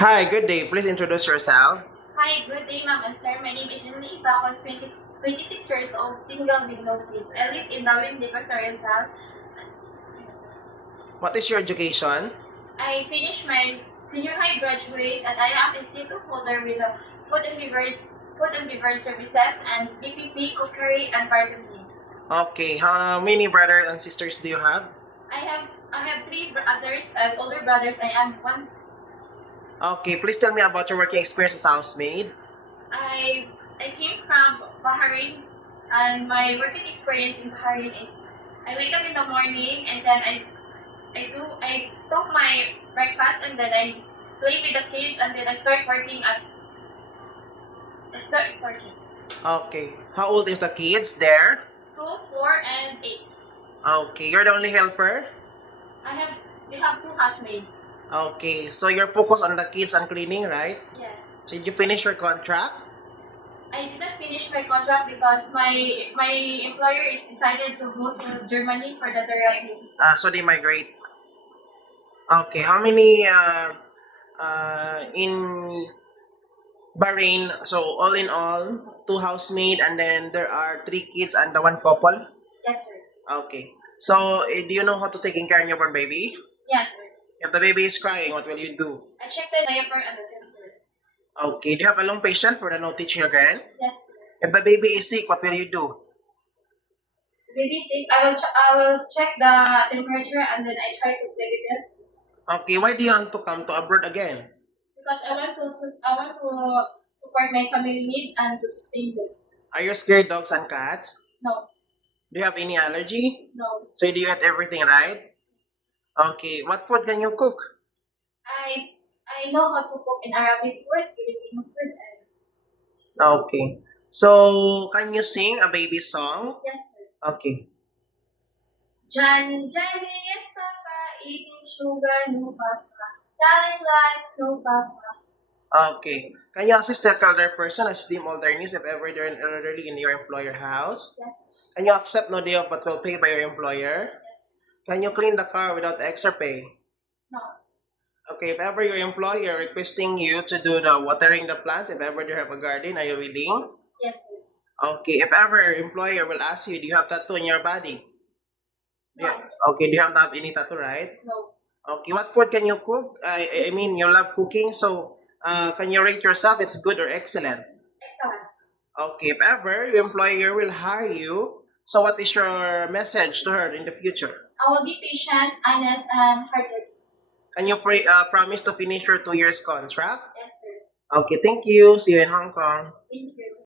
Hi, good day. Please introduce yourself. Hi, good day, ma'am and sir. My name is Janely Ipacos, 26 years old, single with no kids. I live in Dawin, Negros Oriental. What is your education? I finished my senior high graduate and I am a institute holder with the Food and Beverage Services and BPP, Cookery and Bartending. Okay, how many brothers and sisters do you have? I have three brothers, older brothers. I am one. Okay, please tell me about your working experience as housemaid. I came from Bahrain, and my working experience in Bahrain is I wake up in the morning and then I cook my breakfast and then I play with the kids and then I start working. Okay, how old is the kids there? 2, 4, and 8. Okay, you're the only helper? We have 2 housemates. Okay, so you're focused on the kids and cleaning, right? Yes. So did you finish your contract? I didn't finish my contract because my employer is decided to go to Germany for the therapy. So they migrate. Okay, how many in Bahrain? So all in all, 2 housemaid and then there are 3 kids and the 1 couple? Yes, sir. Okay. So, do you know how to take care of your newborn baby? Yes, sir. If the baby is crying, what will you do? I check the diaper and the temperature. Okay. Do you have a long patient for the naughty children? Yes, sir. If the baby is sick, what will you do? The baby is sick. I will check the temperature and then I try to play with them. Okay. Why do you want to come to abroad again? Because I want to support my family needs and to sustain them. Are you scared dogs and cats? No, Do you have any allergy? no. So, do you eat everything, right? Okay. What food can you cook? I know how to cook in Arabic food, Filipino food, and Okay. So, can you sing a baby song? yes, sir. Okay. Johnny, Johnny, yes, Papa, eating sugar, no, Papa. Telling lies, no, Papa. Okay. Can you assist the elder person as dim older niece if ever they're elderly in your employer house? Yes, Can you accept no day off but will pay by your employer? yes. Can you clean the car without extra pay? No, Okay, if ever your employer requesting you to do the watering the plants, if ever they have a garden, are you willing? yes, sir. Okay, if ever your employer will ask you, do you have tattoo in your body? No, Yeah. Okay, do you have to have any tattoo, right? no. Okay, what food can you cook? I mean, you love cooking, so can you rate yourself? It's good or excellent? Excellent. Okay, if ever your employer will hire you, so what is your message to her in the future? I will be patient, honest, and hardworking. Can you promise to finish your 2 years contract? Yes, sir. Okay, thank you. See you in Hong Kong. Thank you.